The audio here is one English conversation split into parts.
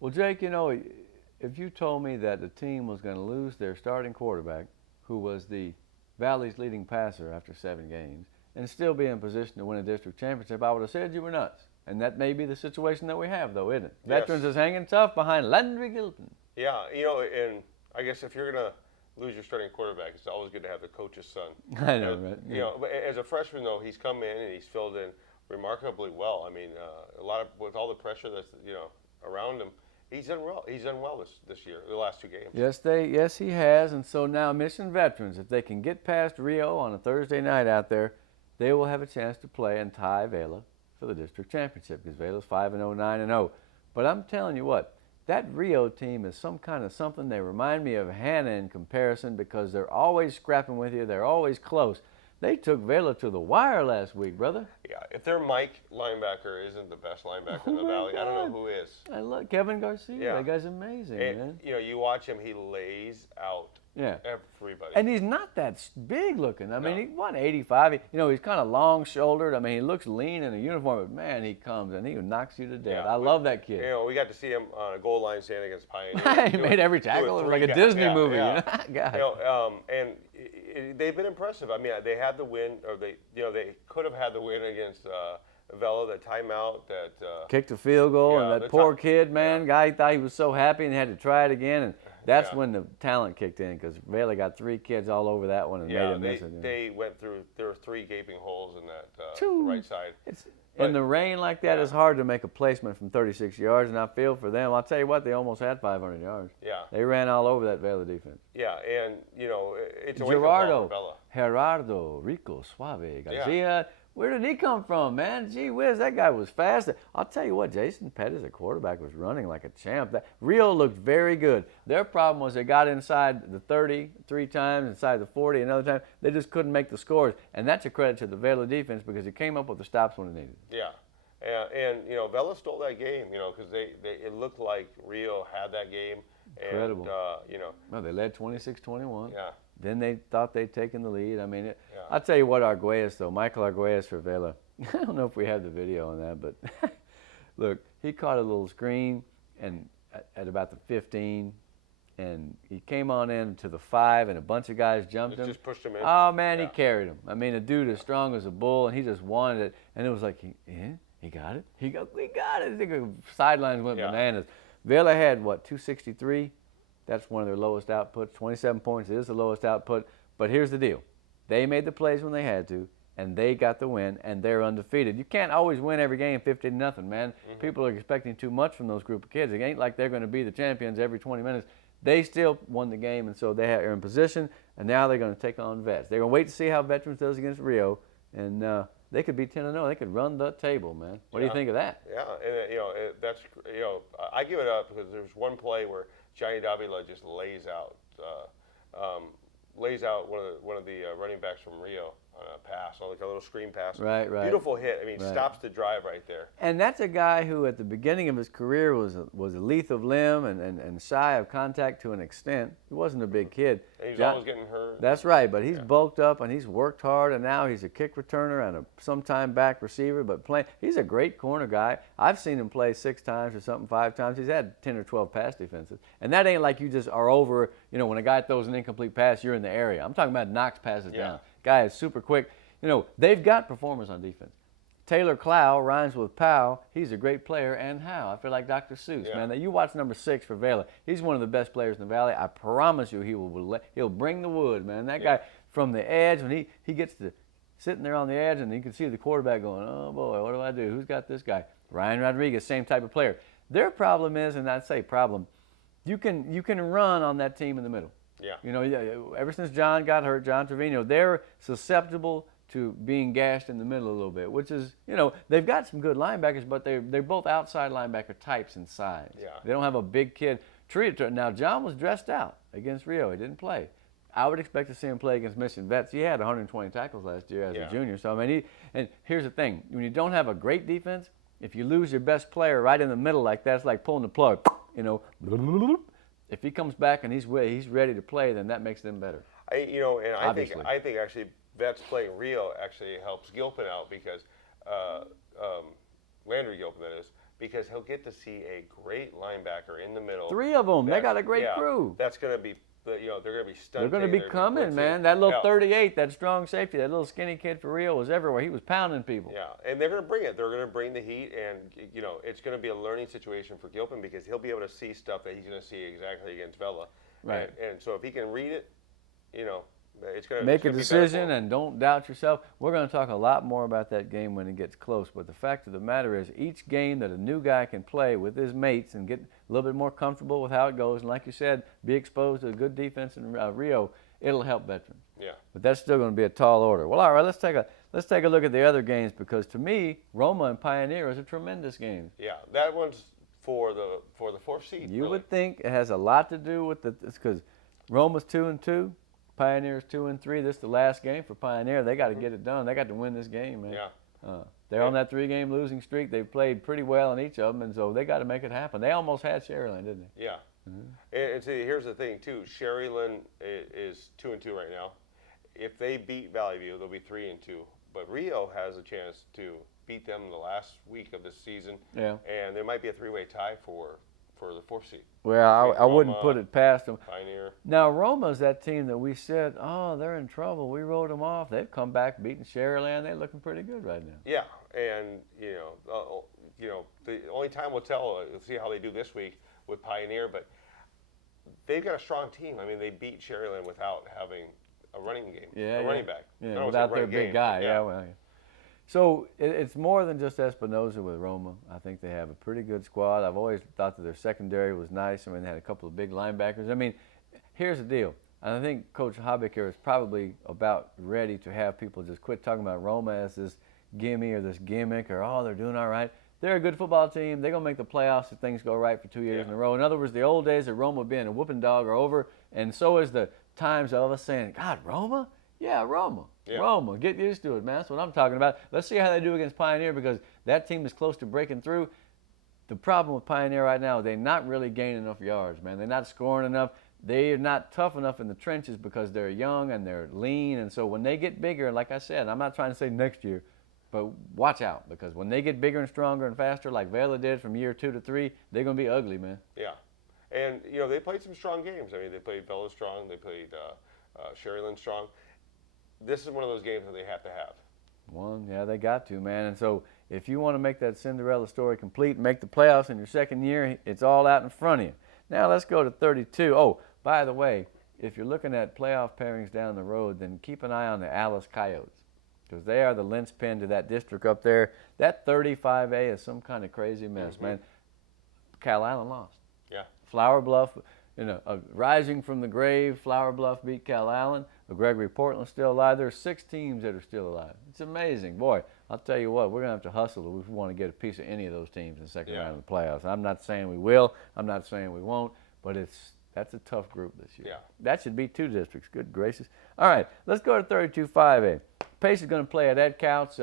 Well, Jake, if you told me that the team was going to lose their starting quarterback, who was the Valley's leading passer after 7 games, and still be in position to win a district championship, I would have said you were nuts. And that may be the situation that we have, though, isn't it? Yes. Veterans is hanging tough behind Landry Gilpin. Yeah, and I guess if you're gonna lose your starting quarterback, it's always good to have the coach's son. I know, right? Yeah. But as a freshman though, he's come in and he's filled in remarkably well. I mean, a lot of with all the pressure that's around him, he's done well. He's done well this year, the last 2 games. Yes, he has. And so now Mission Veterans, if they can get past Rio on a Thursday night out there, they will have a chance to play and tie Vela for the district championship because Vela's 5-0, 9-0. But I'm telling you what, that Rio team is some kind of something. They remind me of Hannah in comparison because they're always scrapping with you. They're always close. They took Vela to the wire last week, brother. Yeah, if their Mike linebacker isn't the best linebacker in the Valley, I don't know who is. I love Kevin Garcia. Yeah. That guy's amazing, And, man. you watch him, he lays out everybody. And he's not that big looking. I mean, he won 85. He's kind of long-shouldered. I mean, he looks lean in a uniform, but man, he comes and he knocks you to death. I love that kid. We got to see him on a goal line standing against Pioneer. He made every tackle. It was like a Disney movie. God. And they've been impressive. I mean, they had the win, or they could have had the win against Vela, that timeout that kicked a field goal, and that poor kid, man, guy thought he was so happy and had to try it again, and that's when the talent kicked in because Vela got 3 kids all over that one and made him miss it. They went through. There were 3 gaping holes in that right side. In the rain like that, it's hard to make a placement from 36 yards, and I feel for them. I'll tell you what, they almost had 500 yards. Yeah. They ran all over that Vela defense. Yeah, and, it's a wake-up call for Vela. Gerardo, Rico, Suave, Garcia. Where did he come from, man? Gee whiz, that guy was fast. I'll tell you what, Jason Pettis, a quarterback, was running like a champ. Rio looked very good. Their problem was they got inside the 30 3 times, inside the 40 another time. They just couldn't make the scores. And that's a credit to the Vela defense because it came up with the stops when it needed. Yeah. And Vela stole that game, because it looked like Rio had that game. Incredible. And, Well, they led 26-21. Yeah. Then they thought they'd taken the lead. I mean, I'll tell you what, Arguelles, though, Michael Arguelles for Vela. I don't know if we have the video on that, but look, he caught a little screen and at about the 15, and he came on in to the 5, and a bunch of guys jumped him. Just pushed him in. Oh, man, he carried him. I mean, a dude as strong as a bull, and he just wanted it. And it was like, he got it? We got it. I think the sidelines went bananas. Vela had, 263? That's one of their lowest outputs. 27 points is the lowest output. But here's the deal. They made the plays when they had to, and they got the win, and they're undefeated. You can't always win every game 50-0, man. Mm-hmm. People are expecting too much from those group of kids. It ain't like they're going to be the champions every 20 minutes. They still won the game, and so they are in position, and now they're going to take on Vets. They're going to wait to see how Veterans does against Rio, and they could be 10-0. They could run the table, man. What do you think of that? Yeah, and that's I give it up because there's one play where Johnny Davila just lays out one of the running backs from Rio on a pass, on like a little screen pass. Right. Beautiful hit. I mean, stops the drive right there. And that's a guy who, at the beginning of his career, was a lithe of limb and shy of contact to an extent. He wasn't a big kid. And he's always getting hurt. That's right, but he's bulked up and he's worked hard, and now he's a kick returner and a sometime back receiver. But he's a great corner guy. I've seen him play 6 times or something, 5 times. He's had 10 or 12 pass defenses, and that ain't like you just are over. When a guy throws an incomplete pass, you're in the area. I'm talking about knocks passes down. Guy is super quick. They've got performers on defense. Taylor Clow rhymes with Powell. He's a great player, and how? I feel like Dr. Seuss, man. You watch number 6 for Vela. He's one of the best players in the Valley. I promise you he'll bring the wood, man. That guy from the edge, when he gets to sitting there on the edge, and you can see the quarterback going, oh, boy, what do I do? Who's got this guy? Ryan Rodriguez, same type of player. Their problem is, and I'd say problem, you can run on that team in the middle. Yeah. Ever since John got hurt, John Trevino, they're susceptible to being gashed in the middle a little bit, which is, they've got some good linebackers, but they're both outside linebacker types in size. Yeah. They don't have a big kid. Now, John was dressed out against Rio. He didn't play. I would expect to see him play against Mission Vets. He had 120 tackles last year as a junior. So, I mean, and here's the thing. When you don't have a great defense, if you lose your best player right in the middle like that, it's like pulling the plug, If he comes back and he's ready to play, then that makes them better. I think actually Vets playing Rio actually helps Gilpin out because Landry Gilpin, that is, because he'll get to see a great linebacker in the middle. 3 of them. They That's- got a great yeah, crew. That's going to be, they're going to be stunting. They're going to be coming, blitzing. man. That little Yeah. 38, that strong safety, that little skinny kid for real was everywhere. He was pounding people. Yeah, and they're going to bring it. They're going to bring the heat, and it's going to be a learning situation for Gilpin because he'll be able to see stuff that he's going to see exactly against Vela. Right. And so if he can read it, it's going to Make a decision and don't doubt yourself. We're going to talk a lot more about that game when it gets close. But the fact of the matter is, each game that a new guy can play with his mates and get a little bit more comfortable with how it goes, and like you said, be exposed to a good defense in Rio, it'll help veterans. Yeah. But that's still going to be a tall order. Well, all right, let's take a look at the other games because to me, Roma and Pioneer is a tremendous game. Yeah, that one's for the 4th seed. You really. would think it has a lot to do with because Roma's 2-2. Pioneer's 2-3. This is the last game for Pioneer. They got to get it done. They got to win this game, man. Yeah. They're on that 3-game losing streak. They've played pretty well in each of them, and so they got to make it happen. They almost had Sherryland, didn't they? Yeah. And see, here's the thing too. Sherryland is 2-2 right now. If they beat Valley View, they'll be 3-2. But Rio has a chance to beat them the last week of the season. Yeah. And there might be a 3-way tie for the 4th seed. Well, I wouldn't Roma, put it past them. Pioneer. Now, Roma's that team that we said, oh, they're in trouble. We wrote them off. They've come back beating Sherryland. They're looking pretty good right now. Yeah, and the only time will tell. We'll see how they do this week with Pioneer, but they've got a strong team. I mean, they beat Sherryland without having a running game, running back. Yeah, without their big guy. Yeah, well. Yeah. So it's more than just Espinosa with Roma. I think they have a pretty good squad. I've always thought that their secondary was nice. I mean, they had a couple of big linebackers. I mean, here's the deal. I think Coach Habecker is probably about ready to have people just quit talking about Roma as this gimme or this gimmick or, oh, they're doing all right. They're a good football team. They're going to make the playoffs if things go right for 2 years in a row. In other words, the old days of Roma being a whooping dog are over, and so is the times of us saying, God, Roma? Yeah, Roma. Yeah. Roma. Get used to it, man. That's what I'm talking about. Let's see how they do against Pioneer because that team is close to breaking through. The problem with Pioneer right now is they're not really gaining enough yards, man. They're not scoring enough. They're not tough enough in the trenches because they're young and they're lean. And so when they get bigger, like I said, I'm not trying to say next year, but watch out because when they get bigger and stronger and faster like Vela did from year 2 to 3, they're going to be ugly, man. Yeah, and they played some strong games. I mean, they played Vela strong. They played Sherryland strong. This is one of those games that they have to have. Yeah, they got to, man. And so if you want to make that Cinderella story complete and make the playoffs in your second year, it's all out in front of you. Now let's go to 32. Oh, by the way, if you're looking at playoff pairings down the road, then keep an eye on the Alice Coyotes because they are the linchpin to that district up there. That 35A is some kind of crazy mess, man. Cal Allen lost. Yeah. Flower Bluff, rising from the grave, Flower Bluff beat Cal Allen. Gregory Portland's still alive. There's 6 teams that are still alive. It's amazing. Boy, I'll tell you what, we're going to have to hustle if we want to get a piece of any of those teams in the second round of the playoffs. I'm not saying we will. I'm not saying we won't. But that's a tough group this year. Yeah. That should be 2 districts. Good gracious. All right, let's go to 32-5A. Pace is going to play at Ed Couch.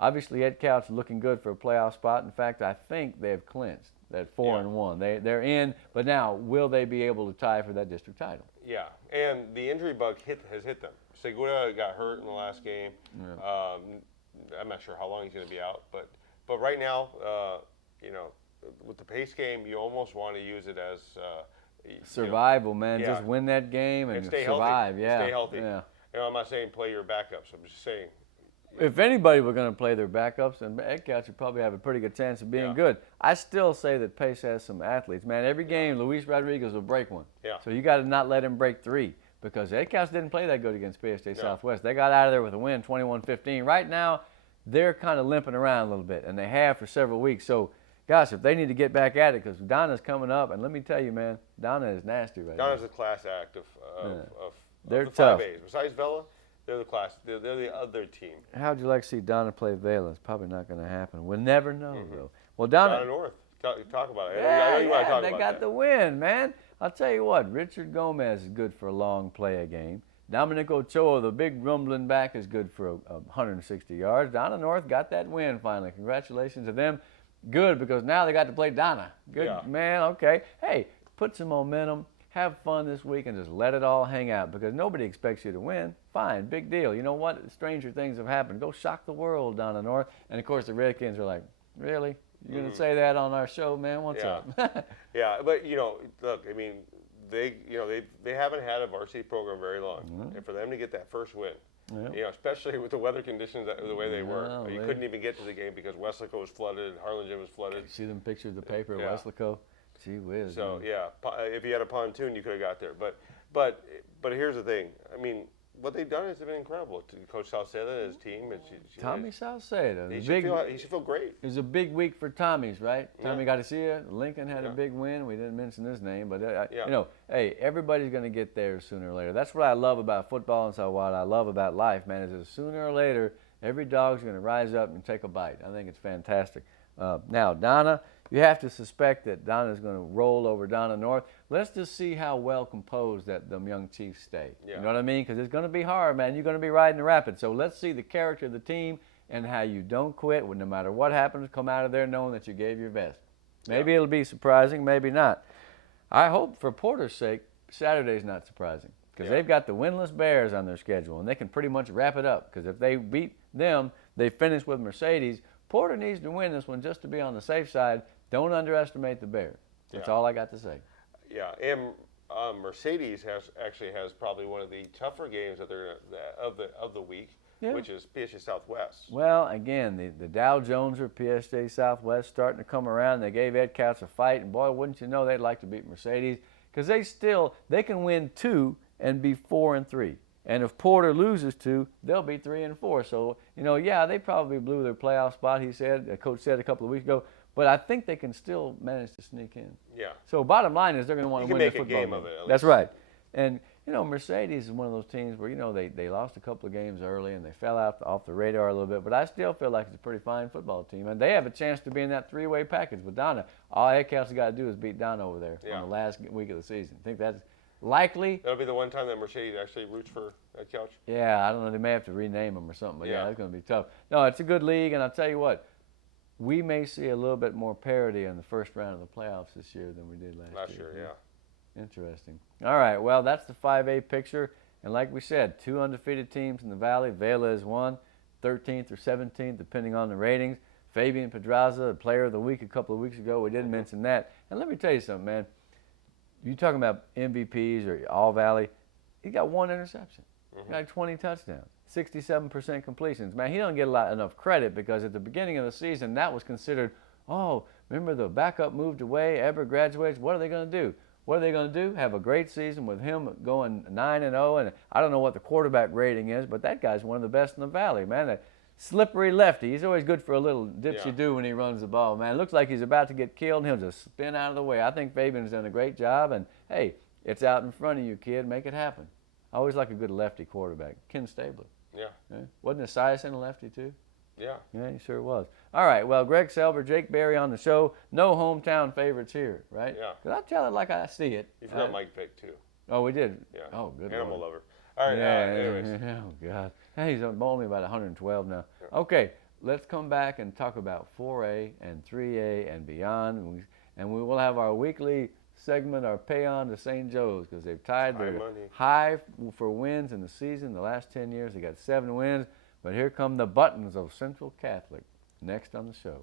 Obviously, Ed Couch is looking good for a playoff spot. In fact, I think they've clinched that 4-1. They're in, but now will they be able to tie for that district title? Yeah, and the injury bug has hit them. Segura got hurt in the last game. Yeah. I'm not sure how long he's going to be out, but right now, with the Pace game, you almost want to use it as survival, man. Yeah. Just win that game and stay survive. Healthy. Yeah, stay healthy. Yeah. I'm not saying play your backups. I'm just saying. If anybody were going to play their backups, then Ed Couch would probably have a pretty good chance of being good. I still say that Pace has some athletes. Man, every game, Luis Rodriguez will break one. Yeah. So you got to not let him break 3 because Ed Couch didn't play that good against PSJ Southwest. They got out of there with a win, 21-15. Right now, they're kind of limping around a little bit, and they have for several weeks. So, gosh, if they need to get back at it because Donna's coming up, and let me tell you, man, Donna is nasty right now. Donna's a class act of they're the tough. 5As. Besides Vela, they're the class. They're the other team. How'd you like to see Donna play Vela? It's probably not going to happen. We'll never know, though. Well, Donna North. Talk about it. Yeah, I know you want to talk they about got that. the win, man. I'll tell you what, Richard Gomez is good for a long play a game. Dominic Ochoa, the big rumbling back, is good for 160 yards. Donna North got that win finally. Congratulations to them. Good, because now they got to play Donna. Good, man, okay. Hey, put some momentum. Have fun this week and just let it all hang out because nobody expects you to win. Fine, big deal. You know what? Stranger things have happened. Go shock the world, Donna North. And, of course, the Redskins are like, really? You're going to say that on our show, man? What's Yeah. up? Yeah, but look, I mean, they haven't had a varsity program very long, and for them to get that first win, especially with the weather conditions the way they were, you couldn't even get to the game because Weslaco was flooded, Harlingen was flooded. You see them pictures of the paper of Weslaco? Gee whiz. So if you had a pontoon, you could have got there. But here's the thing. I mean, what they've done has been incredible. Coach Salceda and his team. Tommy Salceda. He should feel great. It was a big week for Tommy's, right? Tommy got to see it. Lincoln had a big win. We didn't mention his name, but hey, everybody's going to get there sooner or later. That's what I love about football, and so what I love about life, man, is that sooner or later, every dog's going to rise up and take a bite. I think it's fantastic. Now, Donna, you have to suspect that Donna's going to roll over Donna North. Let's just see how well composed that them young Chiefs stay. You know what I mean? Because it's going to be hard, man. You're going to be riding the rapids. So let's see the character of the team and how you don't quit. No matter what happens, come out of there knowing that you gave your best. Maybe it'll be surprising, maybe not. I hope for Porter's sake, Saturday's not surprising because they've got the winless Bears on their schedule, and they can pretty much wrap it up because if they beat them, they finish with Mercedes. Porter needs to win this one just to be on the safe side. Don't underestimate the Bears. That's all I got to say. Yeah, and Mercedes has probably one of the tougher games of the week, which is PSG Southwest. Well, again, the Dow Joneser, PSG Southwest starting to come around. They gave Ed Katz a fight, and boy, wouldn't you know they'd like to beat Mercedes because they can win 2 and be 4-3. And if Porter loses 2, they'll be 3-4. So they probably blew their playoff spot. The coach said a couple of weeks ago. But I think they can still manage to sneak in. Yeah. So bottom line is they're going to want to win the football game of it. That's right. And Mercedes is one of those teams where they lost a couple of games early and they fell off the radar a little bit. But I still feel like it's a pretty fine football team, and they have a chance to be in that 3-way package with Donna. All Ed Katz got to do is beat Donna over there on the last week of the season. Think that's likely? That'll be the one time that Mercedes actually roots for Ed Couch. Yeah, I don't know. They may have to rename them or something, but it's going to be tough. No, it's a good league, and I'll tell you what. We may see a little bit more parity in the first round of the playoffs this year than we did last year. Yeah. Interesting. All right, well, that's the 5A picture. And like we said, 2 undefeated teams in the Valley. Vela is 1, 13th or 17th, depending on the ratings. Fabian Pedraza, the player of the week a couple of weeks ago. We didn't mention that. And let me tell you something, man. You talking about MVPs or All Valley, he got 1 interception. He got 20 touchdowns. 67% completions. Man, he don't get enough credit because at the beginning of the season, that was considered, remember the backup moved away, Eber graduates, what are they going to do? What are they going to do? Have a great season with him going 9-0, and I don't know what the quarterback rating is, but that guy's one of the best in the Valley, man. A slippery lefty. He's always good for a little dipsy-do when he runs the ball, man. It looks like he's about to get killed, and he'll just spin out of the way. I think Fabian's done a great job, and, hey, it's out in front of you, kid. Make it happen. I always like a good lefty quarterback. Ken Stabler. Yeah. Wasn't Esiason a lefty too? Yeah. Yeah, he sure was. All right, well, Greg Selber, Jake Berry on the show. No hometown favorites here, right? Yeah. Because I tell it like I see it. You forgot Mike Vick, too. Oh, we did? Yeah. Oh, good Animal Lord. lover. All right, anyways. Oh, God. Hey, he's only about 112 now. Yeah. Okay, let's come back and talk about 4A and 3A and beyond. And we will have our weekly segment, our pay on to St. Joe's, because they've tied their high for wins in the season. The last 10 years, they got 7 wins. But here come the Buttons of Central Catholic next on the show.